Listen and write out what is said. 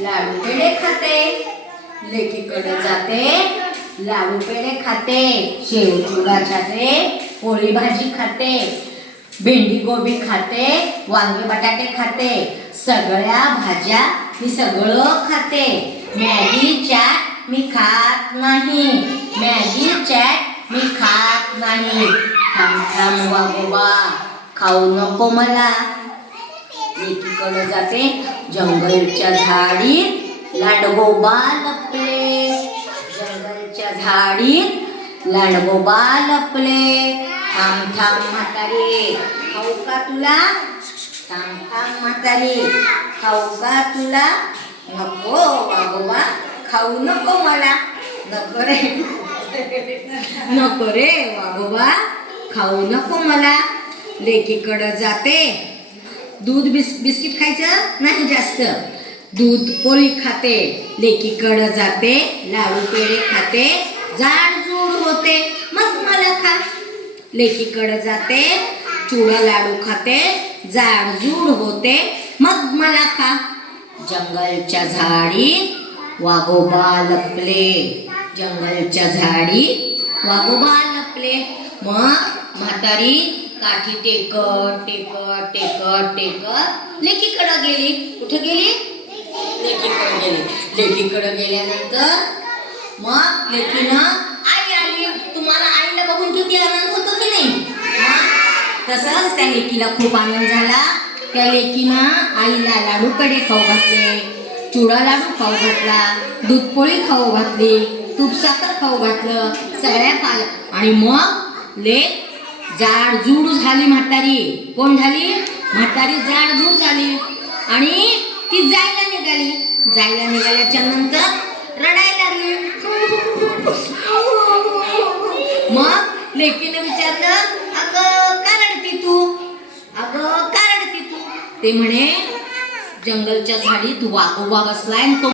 लाडू पेढे खाते. लेकीकडे जाते लाडू पेढे खाते. शेव चिवडा खाते पोळी भाजी खाते. भेंडी गोबी खाते वांगे बटाटे खाते. सगळ्या भाज्या मी सगळं खाते. मॅगी चॅट मी खात नाही. मॅगी चॅट मी खात नाही. थांब थांब वागोबा खाऊ नको मला. एकीकडे जाते. जंगलच्या झाडीत लाडगोबा लपले जंगलच्या झाडीत लाडगोबा लपले थांब थांब म्हातारी. खाऊ का तुला? थांब थांब म्हातारी. खाऊ का तुला? नको वागोबा खाऊ नको मला. नको रे. नको रे वागोबा खाऊ नको मला. लेकीकडं जाते. दूध बिस बिस्किट खायचं? नाही जास्त. दूध पोळी खाते लेकीकडं जाते लाडू पेढे खाते जाडजूड होते मग मला खा. लेकीकडं जाते चुडा लाडू खाते जाडजूड होते मग मला खा. जंगलच्या झाडी वाघोबा लपले. जंगलच्या झाडी वाघोबा लपले मग म्हातारी काठी टेकत टेकत टेकत टेकत. लेकीकडं गेली. कुठं गेली? लेकीकडे गेली. लेकीकडे गेल्यानंतर मग लेकीनं आई आली. तुम्हाला आईला बघून किती आनंद होतो की नाही? तसंच त्या लेकीला खूप आनंद झाला. त्या लेकीनं आईला लाडूकडे खाऊ घातले चुडा लाडू खाऊ घातला दूधपोळी खाऊ घातली. तूप साखर खाऊ घातलं. सगळ्या खाल. आणि मग लेक जाडजूड झाली म्हातारी. कोण झाली? म्हातारी जाडजूड झाली. आणि ती जायला निघाली. जायला निघाल्याच्या नंतर रडायला लागली. मग लेकीने विचारलं अगं का रडती तू? अगं का रडती तू? ते म्हणे जंगलच्या झाडीत वाघोबा बसलाय तो